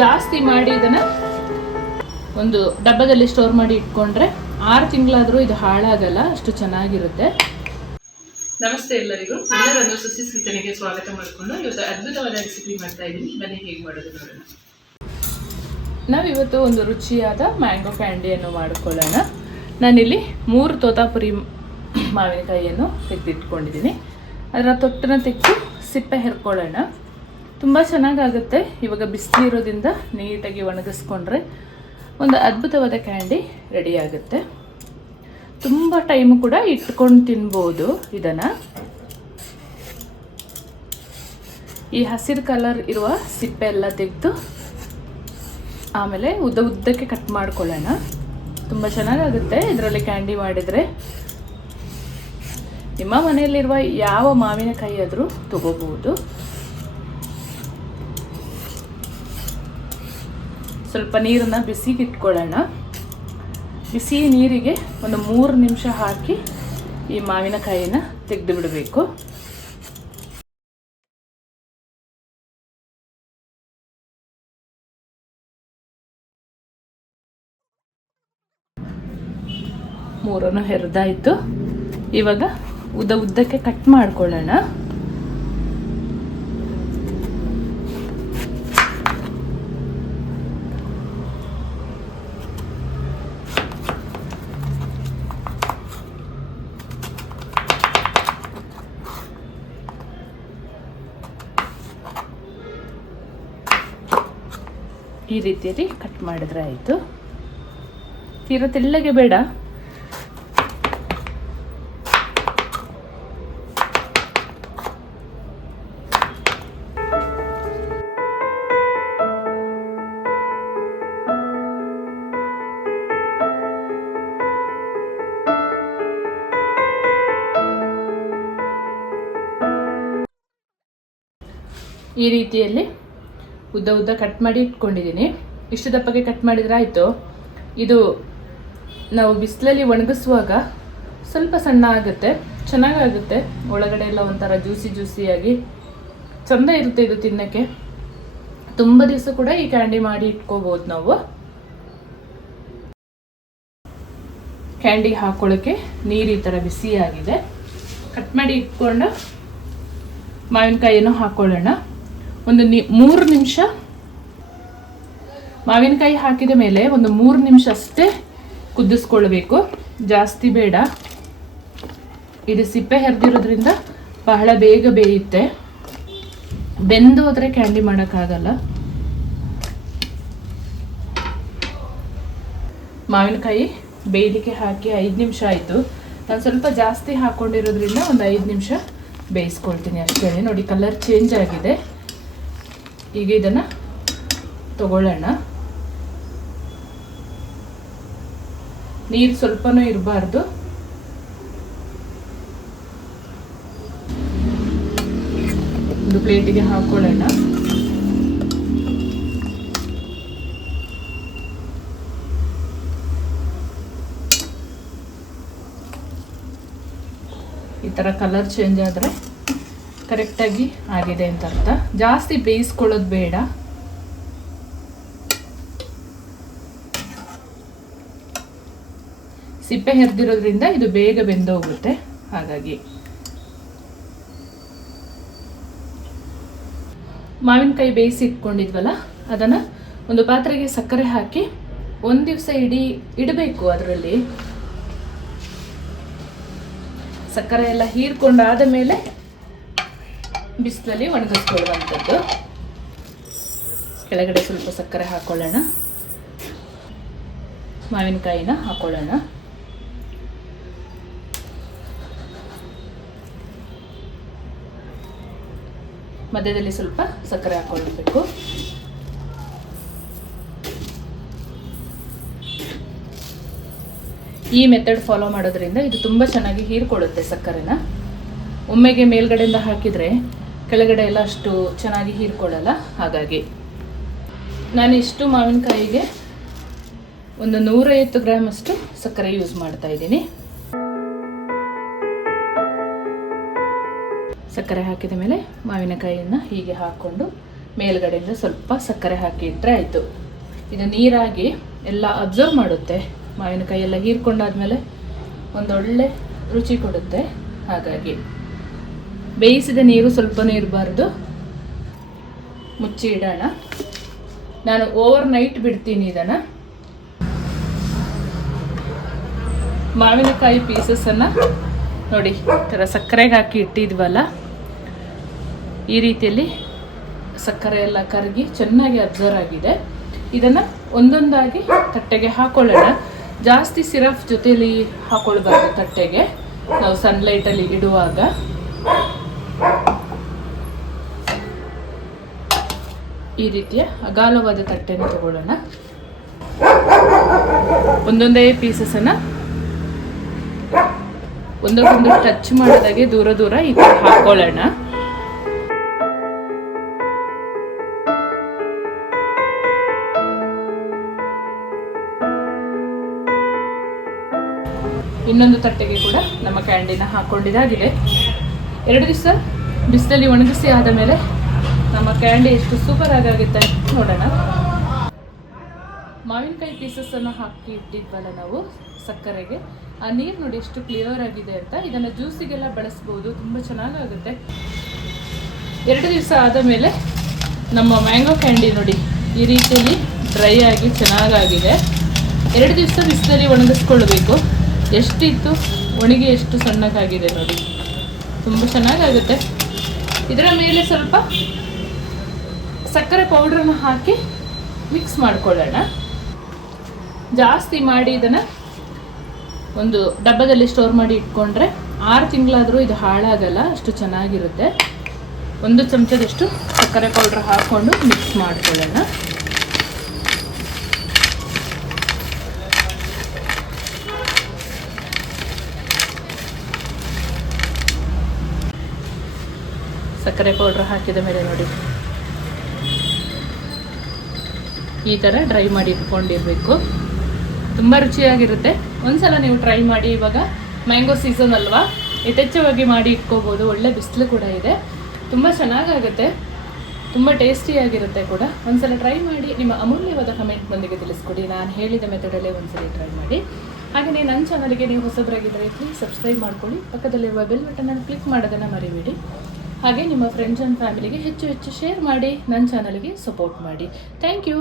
ಜಾಸ್ತಿ ಮಾಡಿ ಇದನ್ನು ಒಂದು ಡಬ್ಬದಲ್ಲಿ ಸ್ಟೋರ್ ಮಾಡಿ ಇಟ್ಕೊಂಡ್ರೆ 6 ತಿಂಗಳಾದರೂ ಇದು ಹಾಳಾಗಲ್ಲ, ಅಷ್ಟು ಚೆನ್ನಾಗಿರುತ್ತೆ. ನಮಸ್ತೆ ಎಲ್ಲರಿಗೂ, ಎಲ್ಲರನ್ನು ಸುಸಿಸ್ ಕಿಚನ್ಗೆ ಸ್ವಾಗತ ಮಾಡಿಕೊಂಡು ಇವತ್ತು ಅದ್ಭುತವಾದ ರೆಸಿಪಿ ಮಾಡ್ತಾ ಇದ್ದೀನಿ. ಬನ್ನಿ ಹೇಗೆ ಮಾಡೋದು ನೋಡೋಣ. ನಾವಿವತ್ತು ಒಂದು ರುಚಿಯಾದ ಮ್ಯಾಂಗೋ ಕ್ಯಾಂಡಿಯನ್ನು ಮಾಡಿಕೊಳ್ಳೋಣ. ನಾನಿಲ್ಲಿ 3 ತೋತಾಪುರಿ ಮಾವಿನಕಾಯಿಯನ್ನು ತೆಗೆದಿಟ್ಕೊಂಡಿದ್ದೀನಿ. ಅದರ ತೊಟ್ಟನ್ನು ತೆಗೆದು ಸಿಪ್ಪೆ ಹೆರ್ಕೊಳ್ಳೋಣ. ತುಂಬ ಚೆನ್ನಾಗಾಗುತ್ತೆ. ಇವಾಗ ಬಿಸಿಲಿರೋದ್ರಿಂದ ನೀಟಾಗಿ ಒಣಗಿಸ್ಕೊಂಡ್ರೆ ಒಂದು ಅದ್ಭುತವಾದ ಕ್ಯಾಂಡಿ ರೆಡಿಯಾಗುತ್ತೆ. ತುಂಬ ಟೈಮು ಕೂಡ ಇಟ್ಕೊಂಡು ತಿನ್ಬೋದು ಇದನ್ನು. ಈ ಹಸಿರು ಕಲರ್ ಇರುವ ಸಿಪ್ಪೆ ಎಲ್ಲ ತೆಗೆದು ಆಮೇಲೆ ಉದ್ದಕ್ಕೆ ಕಟ್ ಮಾಡ್ಕೊಳ್ಳೋಣ. ತುಂಬ ಚೆನ್ನಾಗಾಗುತ್ತೆ ಇದರಲ್ಲಿ ಕ್ಯಾಂಡಿ ಮಾಡಿದರೆ. ನಿಮ್ಮ ಮನೆಯಲ್ಲಿರುವ ಯಾವ ಮಾವಿನಕಾಯಿ ಆದರೂ ತಗೋಬಹುದು. ಸ್ವಲ್ಪ ನೀರನ್ನು ಬಿಸಿಗೆ ಇಟ್ಕೊಳ್ಳೋಣ. ಬಿಸಿ ನೀರಿಗೆ ಒಂದು 3 ನಿಮಿಷ ಹಾಕಿ ಈ ಮಾವಿನಕಾಯಿನ ತೆಗೆದು ಬಿಡಬೇಕು. ಮೂರನ್ನು ಹೆರಿದಾಯಿತು. ಇವಾಗ ಉದ್ದಕ್ಕೆ ಕಟ್ ಮಾಡ್ಕೊಳ್ಳೋಣ. ಈ ರೀತಿಯಲ್ಲಿ ಕಟ್ ಮಾಡಿದ್ರೆ ಆಯಿತು. ತೀರಾ ತೆಳ್ಳಗೆ ಬೇಡ. ಈ ರೀತಿಯಲ್ಲಿ ಉದ್ದ ಕಟ್ ಮಾಡಿ ಇಟ್ಕೊಂಡಿದ್ದೀನಿ. ಇಷ್ಟು ದಪ್ಪಗೆ ಕಟ್ ಮಾಡಿದ್ರೆ ಆಯಿತು. ಇದು ನಾವು ಬಿಸಿಲಲ್ಲಿ ಒಣಗಿಸುವಾಗ ಸ್ವಲ್ಪ ಸಣ್ಣ ಆಗುತ್ತೆ, ಚೆನ್ನಾಗಾಗುತ್ತೆ. ಒಳಗಡೆ ಎಲ್ಲ ಒಂಥರ ಜ್ಯೂಸಿಯಾಗಿ ಚೆಂದ ಇರುತ್ತೆ ಇದು ತಿನ್ನೋಕ್ಕೆ. ತುಂಬ ದಿವಸ ಕೂಡ ಈ ಕ್ಯಾಂಡಿ ಮಾಡಿ ಇಟ್ಕೋಬೋದು ನಾವು. ಕ್ಯಾಂಡಿಗೆ ಹಾಕೊಳ್ಳೋಕ್ಕೆ ನೀರು ಈ ಥರ ಬಿಸಿಯಾಗಿದೆ. ಕಟ್ ಮಾಡಿ ಇಟ್ಕೊಂಡು ಮಾವಿನಕಾಯಿಯನ್ನು ಹಾಕೊಳ್ಳೋಣ. ಒಂದು 3 ನಿಮಿಷ ಮಾವಿನಕಾಯಿ ಹಾಕಿದ ಮೇಲೆ ಒಂದು 3 ನಿಮಿಷ ಅಷ್ಟೇ ಕುದಿಸ್ಕೊಳ್ಬೇಕು, ಜಾಸ್ತಿ ಬೇಡ. ಇದು ಸಿಪ್ಪೆ ಹೆರ್ದಿರೋದ್ರಿಂದ ಬಹಳ ಬೇಗ ಬೇಯುತ್ತೆ. ಬೆಂದು ಹೋದರೆ ಕ್ಯಾಂಡಿ ಮಾಡೋಕ್ಕಾಗಲ್ಲ. ಮಾವಿನಕಾಯಿ ಬೇಯಲಿಕ್ಕೆ ಹಾಕಿ 5 ನಿಮಿಷ ಆಯಿತು. ನಾನು ಸ್ವಲ್ಪ ಜಾಸ್ತಿ ಹಾಕ್ಕೊಂಡಿರೋದ್ರಿಂದ ಒಂದು 5 ನಿಮಿಷ ಬೇಯಿಸ್ಕೊಳ್ತೀನಿ ಅಷ್ಟೇ. ನೋಡಿ, ಕಲರ್ ಚೇಂಜ್ ಆಗಿದೆ. ಈಗ ಇದನ್ನು ತಗೊಳ್ಳೋಣ. ನೀರು ಸ್ವಲ್ಪನೂ ಇರಬಾರ್ದು. ಒಂದು ಪ್ಲೇಟಿಗೆ ಹಾಕೊಳ್ಳೋಣ. ಈ ಥರ ಕಲರ್ ಚೇಂಜ್ ಆದರೆ ಕರೆಕ್ಟಾಗಿ ಆಗಿದೆ ಅಂತ ಅರ್ಥ. ಜಾಸ್ತಿ ಬೇಯಿಸ್ಕೊಳ್ಳೋದು ಬೇಡ. ಸಿಪ್ಪೆ ಹೆರ್ದಿರೋದ್ರಿಂದ ಇದು ಬೇಗ ಬೆಂದೋಗುತ್ತೆ. ಹಾಗಾಗಿ ಮಾವಿನಕಾಯಿ ಬೇಯಿಸಿ ಇಟ್ಕೊಂಡಿದ್ವಲ್ಲ, ಅದನ್ನು ಒಂದು ಪಾತ್ರೆಗೆ ಸಕ್ಕರೆ ಹಾಕಿ 1 ದಿವಸ ಇಡಬೇಕು. ಅದರಲ್ಲಿ ಸಕ್ಕರೆ ಎಲ್ಲ ಹೀರ್ಕೊಂಡಾದ ಮೇಲೆ ಬಿಸಿಲಲ್ಲಿ ಒಣಗಿಸ್ಕೊಳ್ಳುವಂಥದ್ದು. ಕೆಳಗಡೆ ಸ್ವಲ್ಪ ಸಕ್ಕರೆ ಹಾಕೊಳ್ಳೋಣ. ಮಾವಿನಕಾಯಿನ ಹಾಕೊಳ್ಳೋಣ. ಮಧ್ಯದಲ್ಲಿ ಸ್ವಲ್ಪ ಸಕ್ಕರೆ ಹಾಕೊಳ್ಳಬೇಕು. ಈ ಮೆಥಡ್ ಫಾಲೋ ಮಾಡೋದ್ರಿಂದ ಇದು ತುಂಬ ಚೆನ್ನಾಗಿ ಹೀರ್ಕೊಳ್ಳುತ್ತೆ ಸಕ್ಕರೆನ. ಒಮ್ಮೆಗೆ ಮೇಲ್ಗಡೆಯಿಂದ ಹಾಕಿದರೆ ಕೆಳಗಡೆ ಎಲ್ಲ ಅಷ್ಟು ಚೆನ್ನಾಗಿ ಹೀರ್ಕೊಳ್ಳಲ್ಲ. ಹಾಗಾಗಿ ನಾನು ಇಷ್ಟು ಮಾವಿನಕಾಯಿಗೆ ಒಂದು 150 ಗ್ರಾಮ್ ಅಷ್ಟು ಸಕ್ಕರೆ ಯೂಸ್ ಮಾಡ್ತಾ ಇದ್ದೀನಿ. ಸಕ್ಕರೆ ಹಾಕಿದ ಮೇಲೆ ಮಾವಿನಕಾಯಿಯನ್ನು ಹೀಗೆ ಹಾಕ್ಕೊಂಡು ಮೇಲ್ಗಡೆಯಿಂದ ಸ್ವಲ್ಪ ಸಕ್ಕರೆ ಹಾಕಿ ಇಟ್ಟರೆ ಆಯಿತು. ಇದು ನೀರಾಗಿ ಎಲ್ಲ ಅಬ್ಸರ್ವ್ ಮಾಡುತ್ತೆ, ಮಾವಿನಕಾಯಿ ಎಲ್ಲ ಹೀರ್ಕೊಂಡಾದ್ಮೇಲೆ ಒಂದೊಳ್ಳೆ ರುಚಿ ಕೊಡುತ್ತೆ. ಹಾಗಾಗಿ ಬೇಯಿಸಿದ ನೀರು ಸ್ವಲ್ಪನೂ ಇರಬಾರ್ದು. ಮುಚ್ಚಿ ಇಡೋಣ. ನಾನು ಓವರ್ ನೈಟ್ ಬಿಡ್ತೀನಿ ಇದನ್ನು. ಮಾವಿನಕಾಯಿ ಪೀಸಸನ್ನು ನೋಡಿ, ಥರ ಸಕ್ಕರೆಗೆ ಹಾಕಿ ಇಟ್ಟಿದ್ವಲ್ಲ, ಈ ರೀತಿಯಲ್ಲಿ ಸಕ್ಕರೆ ಎಲ್ಲ ಕರಗಿ ಚೆನ್ನಾಗಿ ಅಬ್ಸರ್ವ್ ಆಗಿದೆ. ಇದನ್ನು ಒಂದೊಂದಾಗಿ ತಟ್ಟೆಗೆ ಹಾಕೊಳ್ಳೋಣ. ಜಾಸ್ತಿ ಸಿರಪ್ ಜೊತೆಯಲ್ಲಿ ಹಾಕೊಳ್ಬಾರ್ದು ತಟ್ಟೆಗೆ, ನಾವು ಸನ್ಲೈಟಲ್ಲಿ ಇಡುವಾಗ. ಈ ರೀತಿಯ ಅಗಾಲವಾದ ತಟ್ಟೆನ ತಗೊಳ್ಳೋಣ. ಒಂದೊಂದೇ ಪೀಸಸನ್ನು ಒಂದಕ್ಕೊಂದು ಟಚ್ ಮಾಡೋದಾಗೆ ದೂರ ದೂರ ಈ ಥರ ಹಾಕೊಳ್ಳೋಣ. ಇನ್ನೊಂದು ತಟ್ಟೆಗೆ ಕೂಡ ನಮ್ಮ ಕ್ಯಾಂಡಿನ ಹಾಕೊಂಡಿದ್ದಾಗಿದೆ. 2 ದಿವಸ ಬಿಸಿಲಲ್ಲಿ ಒಣಗಿಸಿ ಆದ ಮೇಲೆ ನಮ್ಮ ಕ್ಯಾಂಡಿ ಎಷ್ಟು ಸೂಪರ್ ಆಗುತ್ತೆ ನೋಡೋಣ. ಮಾವಿನಕಾಯಿ ಪೀಸಸನ್ನು ಹಾಕಿ ಇಟ್ಟಿದ್ವಲ್ಲ ನಾವು ಸಕ್ಕರೆಗೆ, ಆ ನೀರು ನೋಡಿ ಎಷ್ಟು ಕ್ಲಿಯರ್ ಆಗಿದೆ ಅಂತ. ಇದನ್ನು ಜ್ಯೂಸಿಗೆಲ್ಲ ಬಳಸ್ಬೋದು, ತುಂಬ ಚೆನ್ನಾಗಾಗುತ್ತೆ. 2 ದಿವಸ ಆದ ಮೇಲೆ ನಮ್ಮ ಮ್ಯಾಂಗೋ ಕ್ಯಾಂಡಿ ನೋಡಿ ಈ ರೀತಿಯಲ್ಲಿ ಡ್ರೈ ಆಗಿ ಚೆನ್ನಾಗಾಗಿದೆ. 2 ದಿವಸ ಬಿಸಿಲಲ್ಲಿ ಒಣಗಿಸ್ಕೊಳ್ಬೇಕು. ಎಷ್ಟಿತ್ತು ಒಣಗಿ ಎಷ್ಟು ಸಣ್ಣಗಾಗಿದೆ ನೋಡಿ, ತುಂಬ ಚೆನ್ನಾಗಾಗುತ್ತೆ. ಇದರ ಮೇಲೆ ಸ್ವಲ್ಪ ಸಕ್ಕರೆ ಪೌಡ್ರನ್ನು ಹಾಕಿ ಮಿಕ್ಸ್ ಮಾಡ್ಕೊಳ್ಳೋಣ. ಜಾಸ್ತಿ ಮಾಡಿ ಇದನ್ನು ಒಂದು ಡಬ್ಬದಲ್ಲಿ ಸ್ಟೋರ್ ಮಾಡಿ ಇಟ್ಕೊಂಡ್ರೆ 6 ತಿಂಗಳಾದರೂ ಇದು ಹಾಳಾಗಲ್ಲ, ಅಷ್ಟು ಚೆನ್ನಾಗಿರುತ್ತೆ. 1 ಚಮಚದಷ್ಟು ಸಕ್ಕರೆ ಪೌಡ್ರ್ ಹಾಕ್ಕೊಂಡು ಮಿಕ್ಸ್ ಮಾಡ್ಕೊಳ್ಳೋಣ. ಸಕ್ಕರೆ ಪೌಡ್ರ್ ಹಾಕಿದ ಮೇಲೆ ನೋಡಿ ಈ ಥರ ಡ್ರೈ ಮಾಡಿ ಇಟ್ಕೊಂಡಿರಬೇಕು. ತುಂಬ ರುಚಿಯಾಗಿರುತ್ತೆ. ಒಂದ್ಸಲ ನೀವು ಟ್ರೈ ಮಾಡಿ. ಇವಾಗ ಮ್ಯಾಂಗೋ ಸೀಸನ್ ಅಲ್ವಾ, ಯಥೇಚ್ಛವಾಗಿ ಮಾಡಿ ಇಟ್ಕೋಬೋದು. ಒಳ್ಳೆ ಬಿಸಿಲು ಕೂಡ ಇದೆ, ತುಂಬ ಚೆನ್ನಾಗಾಗುತ್ತೆ, ತುಂಬ ಟೇಸ್ಟಿಯಾಗಿರುತ್ತೆ ಕೂಡ. ಒಂದ್ಸಲ ಟ್ರೈ ಮಾಡಿ. ನಿಮ್ಮ ಅಮೂಲ್ಯವಾದ ಕಮೆಂಟ್ನೊಂದಿಗೆ ತಿಳಿಸ್ಕೊಡಿ. ನಾನು ಹೇಳಿದ ಮೆಥಡಲ್ಲೇ ಒಂದ್ಸಲ ಟ್ರೈ ಮಾಡಿ. ಹಾಗೆಯೇ ನನ್ನ ಚಾನಲ್ಗೆ ನೀವು ಹೊಸಬರಾಗಿದ್ದರೆ ಪ್ಲೀಸ್ ಸಬ್ಸ್ಕ್ರೈಬ್ ಮಾಡ್ಕೊಳ್ಳಿ. ಪಕ್ಕದಲ್ಲಿರುವ ಬೆಲ್ ಬಟನನ್ನು ಕ್ಲಿಕ್ ಮಾಡೋದನ್ನು ಮರಿಬೇಡಿ. ಹಾಗೆ ನಿಮ್ಮ ಫ್ರೆಂಡ್ಸ್ ಆ್ಯಂಡ್ ಫ್ಯಾಮಿಲಿಗೆ ಹೆಚ್ಚು ಶೇರ್ ಮಾಡಿ, ನನ್ನ ಚಾನಲ್ಗೆ ಸಪೋರ್ಟ್ ಮಾಡಿ. Thank you.